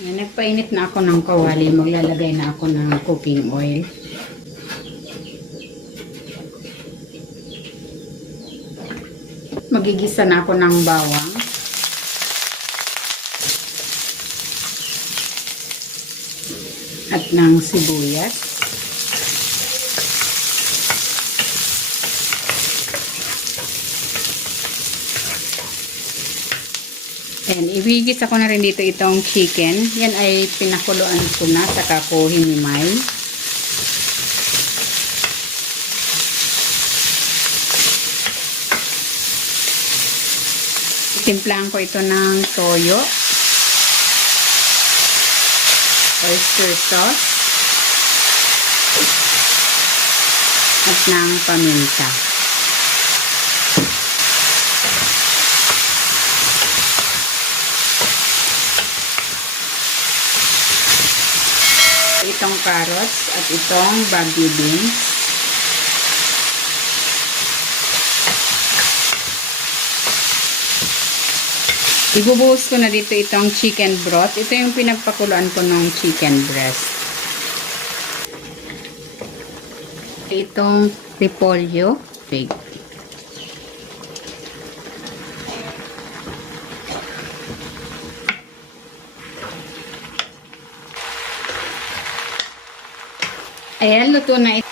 Yan, nagpainit na ako ng kawali. Maglalagay na ako ng cooking oil. Magigisa na ako ng bawang. At ng sibuyas. And ibigis ako na rin dito itong chicken. Yan ay pinakuluan ko na saka ko hinimay. Timplahan ko ito ng toyo, oyster sauce, at ng paminta. Itong carrots at itong baby beans. Ibubuhos ko na dito itong chicken broth. Ito yung pinagpakuluan ko ng chicken breast. Itong repolyo pig. Ayan, luto na ito.